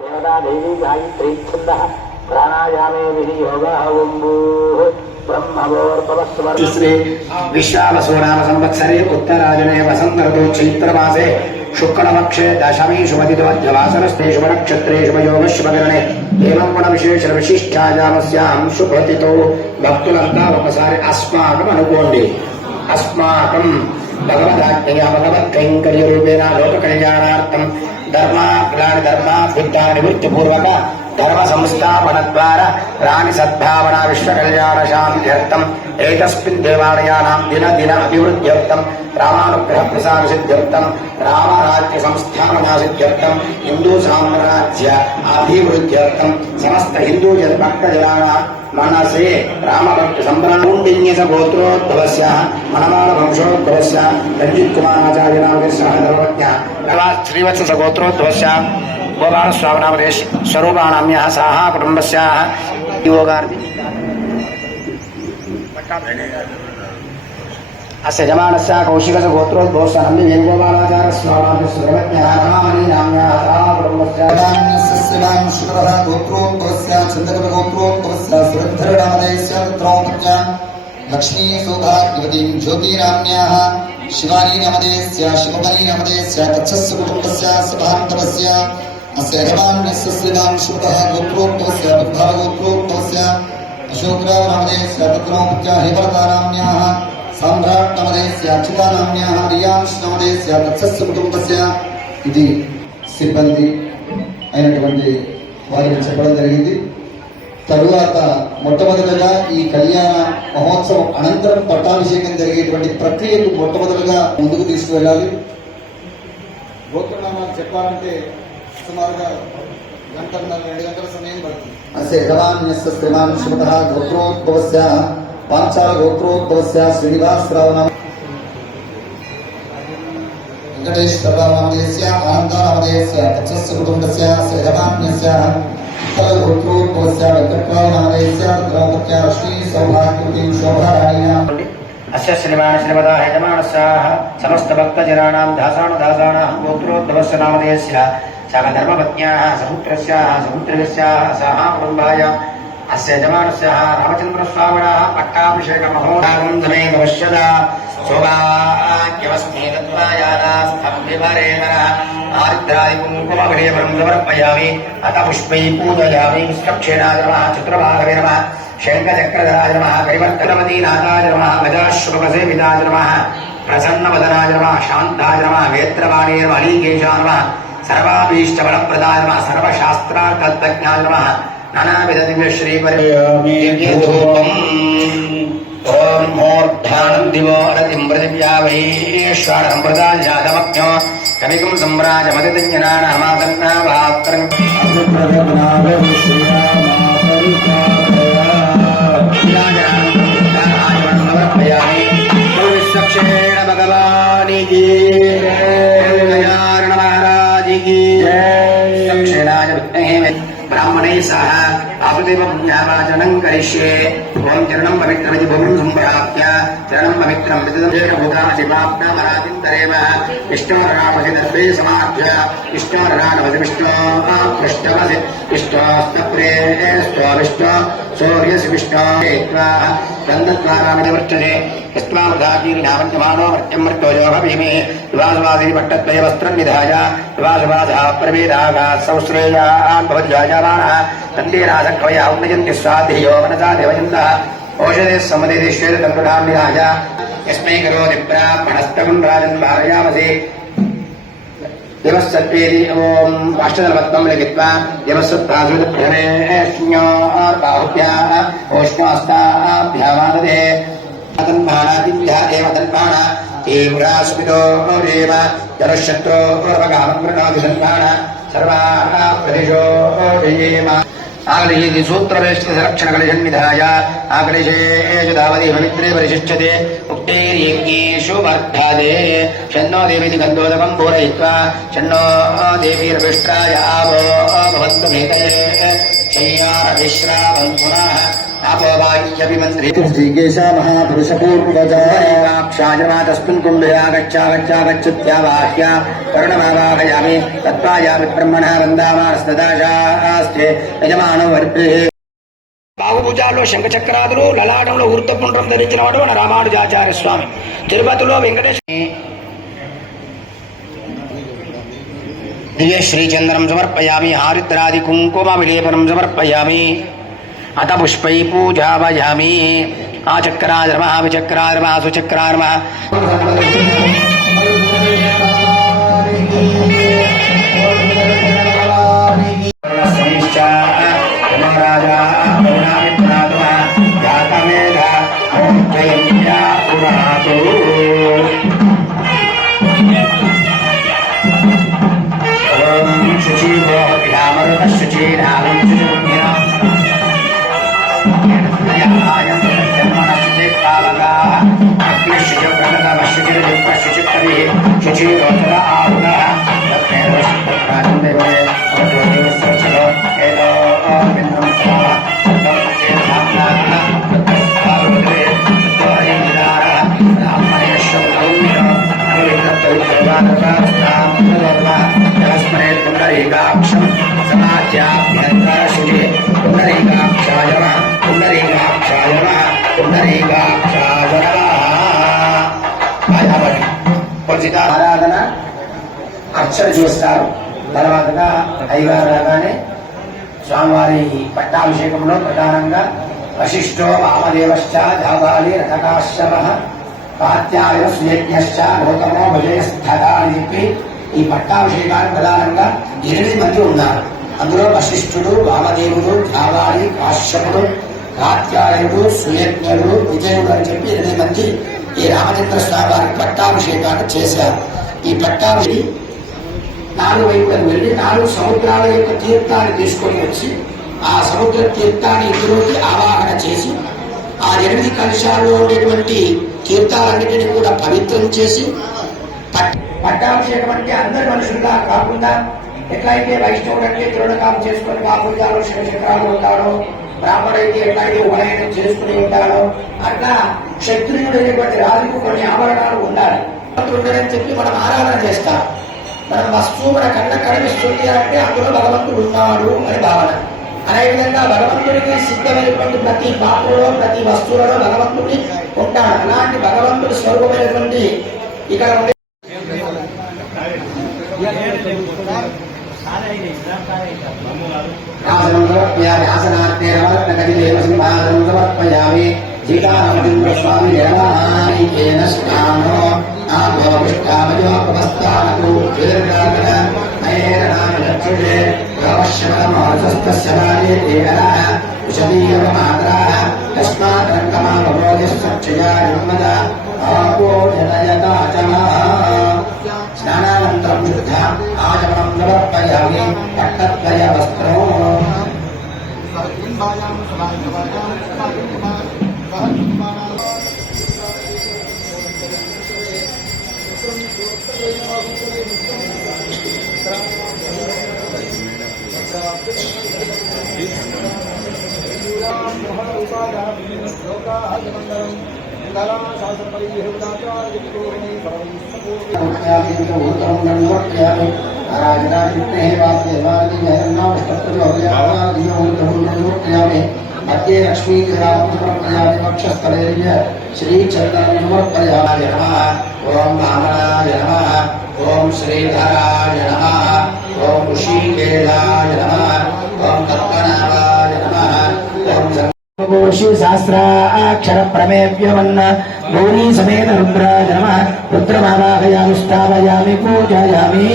देवता देवी गायत्री छन्दः प्राणायामे विनियोगः श्री विश्वावसुनाम संवत्सरे उत्तरायणे वसंत ऋतु चैत्रमासे शुक्लपक्षे दशमी शुभतिथि शुभनक्षत्रे शुभयोगशुभकरणे एवं गुणविशेष विशिष्टायामस्यां शुभतिथौ भक्तुलब्धावसारे अस्माकम् अनुकोण्डि अस्माकं भगवदाज्ञया भगवत्कैङ्कर्यरूपेण लोककल्याणार्थं धर्माभिवृद्धिपूर्वक धर्म संस्थापन द्वारा राणि सद्भावना विश्व कल्याण शांत्यर्थम एतस्मिन् देवालयानां दिन दिन अभिवृद्ध्यर्थम रामानुग्रह प्रसाद सिद्ध्यर्थम रामराज्य संस्थापना सिद्ध्यर्थम हिंदू साम्राज्य अभिवृद्ध्यर्थम समस्त हिंदू भक्तजनानां मनसे रामभक्त संभ्रमोण्डिन्यस गोत्रोद्भवस्य मनमाल वंशोद्भवस्य रंजित कुमाराचार्य नामस्य धर्मज्ञ श्रीवत्स गोत्रोद्भवस्य गोपाल स्वामनामदेश स्वरूपाणाम्यः साहा कुटुम्बस्याः योगार्ति अस्य जमानस्य कौशिकस्य गोत्रोद्भवस्य नम्य वेणुगोपालाचार्य स्वामनामदेश सर्वज्ञः रामामणि नाम्यः साहा कुटुम्बस्याः शिवां शुक्रः गोत्रोद्भवस्य चन्द्रकप गोत्रोद्भवस्य सुरद्धरनामदेशस्य पुत्रोपत्य लक्ष्मी सौभाग्यवतीं ज्योतिराम्याः शिवानी नामदेशस्य शिवमणि नामदेशस्य तच्छस्य कुटुम्बस्य सभान्तवस्य अस्य यजमानस्य श्रीवां शुक्रः गोत्रोद्भवस्य बुद्धः गोत्रोद्भवस्य अशोकराव नामदेशस्य पुत्रोपत्य हेमलतानाम्याः सम्राट् नामदेशस्य अच्युतानाम्याः रियांश नामदेशस्य तच्छस्य कुटुम्बस्य ఇది సిబ్బంది అయినటువంటి వారికి చెప్పడం జరిగింది. తరువాత మొట్టమొదటిగా ఈ కళ్యాణ మహోత్సవం అనంతరం పట్టాభిషేకం జరిగేటువంటి ప్రక్రియకు మొట్టమొదటిగా ముందుకు తీసుకువెళ్ళాలి. గోత్రనామాలు చెప్పాలంటే సుమారుగా గంటన్నర 2 గంటల సమయం పడుతుంది. అస్య యజమాన్యస్య శ్రీమాన్ శివతః గోత్రోద్భవస్య పాంచాల గోత్రోద్భవస్య శ్రీనివాసరావు నామ వెంకటేశ్వరరావు నామదేశస్య ఆనందనామదేశస్య తచ్చస్య కుటుంబస్య యజమాన్యస్య अस्य श्रीमान श्रीमदा यजमानस्याः समस्त भक्तजनानां दासानुदासानां गोत्रोद्भवस्य नामधेयस्य सकधर्मपत्न्याः सपुत्रस्याः सपुत्र्यस्याः साहा कुटुम्बाय अस्य यजमानस्याः रामचन्द्रस्वामिनः पट्टाभिषेकमहोत्सवं धमेव पश्यदा सौभाग्यवस्मे तत्त्वायादास्तम्भिवरेणः आर्द्रादिकुङ्कुमभिषेकं समर्पयामि अथ पुष्पैः पूजयामि विष्णुक्षेणाय नमः चतुर्भागवे नमः शङ्खचक्रधराय नमः परिवर्तनमतीनाथाय नमः गजाश्वपसेविताय नमः प्रसन्नवदनाय नमः शान्ताय नमः वेत्रवाणी नमः अलीकेशाय नमः सर्वाभीष्टफलप्रदाय नमः सर्वशास्त्रार्थतज्ञाय नमः नानाविधदिव्यश्रीपरिधूपम् ओम मूर्धानं दिवो रतिं पृथिव्या वैश्वानरं जातमज्ञो कविकुं सम्राजमदितञ्जनानामादन्नाभात्रं विश्वक्षेण भगवानी की महाराज की दक्षिणाय ब्राह्मणैः सह आहुतिवज्ञावाचनं करिष्ये ओं चरणं पवित्रमिति भूमिं सम्प्राप्य चरणं पवित्रं विदधेन भूतामशिवाप्नामरातिन्तरेव विष्णोर्रामसि दर्भे समाप्य विष्णोर्राणवसि विष्णोऽष्टवसि विष्णोस्तप्रेस्तो विष्णो सूर्यसि विष्णो तन्दद्वारामिदवर्चते यस्त्वावधाकीर्णावन्यमानो मर्त्यं मर्त्योजोः भीमे विवासवासी पट्टद्वय वस्त्रं निधाय विवासवासः प्रवेदागात् सौश्रेयान् भवति जायमानः तन्देरासक्वया उन्नयन्ति स्वाधियो मनसा देवयन्तः औषधे समदेश्वेन तन्त्रुणां विराज यस्मै करोति ब्राह्मणस्तगुं राजन् भारयामसि देवस्सत्वेदि ओम अष्टदलपद्मं लिखित्वा देवस्सत्तासुदभ्यमेष्ण्योर्बाहुभ्यः ओष्मास्ताभ्यामाददे तन्भाणादिभ्यः एव तन्भाणा तीव्रास्मितो देव जलशत्रोर्वगामकृणादि तन्भाणा सर्वाः प्रदिशो देव आगलिषि सूत्रवेष्टिसरक्षणकलिशन्निधाय आगलिषेषु धावति पवित्रे परिशिष्यते उक्तैर्यज्ञेषु वर्धते शन्नो देवीति गन्धोदकं पूरयित्वा शन्नो देवीर्विष्ट्राय आवो भवन्तु भीतये श्रेयारविश्रावन् पुनः अपोवाह्यभिमन्त्रि ऋषिकेश महापुरुषपूर्वजाक्षाजमा तस्मिन् कुम्भे आगच्छागच्छागच्छत्यावाह्य करुणमावाहयामि तत्त्वायामि ब्रह्मणः वन्दामानस्तदाशास्ते यजमानो वर्तेः బాహుభుజాల్లో శంఖచక్రాదులు లలాటంలో ఊర్ధపుండ్రం ధరించిన వాడు మన రామానుజాచార్య స్వామి. తిరుపతిలో వెంకటేశ్వర దివ్య శ్రీచంద్రం సమర్పయామి. హారిద్రాది కుంకుమ విలేపనం సమర్పయామి. అత పుష్పై పూజావయామి. ఆచక్రార్మ విచక్రార్మ సుచక్రార్మ पुंडरीकाक्षं समाज्याभ्यन्तरशुचि पुंडरीकाक्षाय नमः पुंडरीकाक्षाय नमः पुंडरीकाक्षाय नमः ఆరాధన అర్చన చేస్తారు. తర్వాతగా అయ్యగారు రాగానే స్వామివారి పట్టాభిషేకంలో ప్రధానంగా వశిష్ఠో వామదేవశ్చ జాబాలి రథకాశ్యప పాత్యాయ సుయజ్ఞశ్చ గౌతమో భజయస్థల అని చెప్పి ఈ పట్టాభిషేకాన్ని ప్రధానంగా 8 మంది ఉన్నారు. అందులో వశిష్ఠుడు, వామదేవుడు, జాబాలి, కాశ్యపుడు, కాత్యాయుడు, సుయజ్ఞుడు, విజయుడు అని చెప్పి 8 మంది ఈ రామచంద్ర స్వామి వారికి పట్టాభిషేకాన్ని చేశారు. ఈ పట్టాభిషేకం 4 వైపులకు వెళ్ళి 4 సముద్రాల యొక్క తీర్థాన్ని తీసుకొని వచ్చి ఆ సముద్ర తీర్థాన్ని ఇందులోకి ఆవాహన చేసి ఆ 8 కలశాల్లో ఉండేటువంటి తీర్థాలన్నింటినీ కూడా పవిత్రం చేసి పట్టాభిషేకం అంటే అందరి మనుషులుగా కాకుండా ఎట్లయితే వైష్ణవుడు అంటే తిరుణకాలు చేసుకుని బాపుజాలు శివచక్రాలు ఉంటాడో, బ్రాహ్మణైతే ఎట్లయితే ఉపనయనం చేసుకుని ఉంటాడో అట్లా క్షత్రియుడైనటువంటి రాజుకు కొన్ని ఆభరణాలు ఉండాలి. ఉండడని చెప్పి మనం ఆరాధన చేస్తాం. మనం వస్తువు మన కళ్ళ కనిపిస్తుంది అంటే అందులో భగవంతుడు ఉన్నాడు అని భావన. అదేవిధంగా భగవంతుడికి సిద్ధమైనటువంటి ప్రతి పాత్రలో ప్రతి వస్తువులలో భగవంతుడి ఉంటాడు. అలాంటి భగవంతుడి స్వరూపమైనటువంటి ఇక్కడ ఉండే సమర్పయామి. సీతారామచంద్ర స్వామి జగన్నాథేన స్నానో ఆగోవిష్టామయోపస్థానకు దీర్ఘాకర నయనామలక్షుడే అవశ్యమస్య విషదీయ మాత్రా తస్మాత్ రంగమావోజస్సక్షయా నిర్మద ఆపోజనయతాచన స్నానానంతరం శుద్ధ ఆచమనం సమర్పయామి. పట్టద్వయ వస్త్రం మధ్య లక్ష్మీ సమర్పయామి. వక్షస్థలే శ్రీచంద్రం సమర్పయామి. నమః ఓం వామనాయ నమః ఓం శ్రీధరాయ నమః ఓం ఋషికేశాయ నమః ఓం తత్వనాభాయ నమః ఓం శాస్త్రాక్షర ప్రమేభ్యమన్న గౌరీ సమేత రుద్రాయ నమః రుద్రమావాహయామి స్థాపయామి పూజయామి.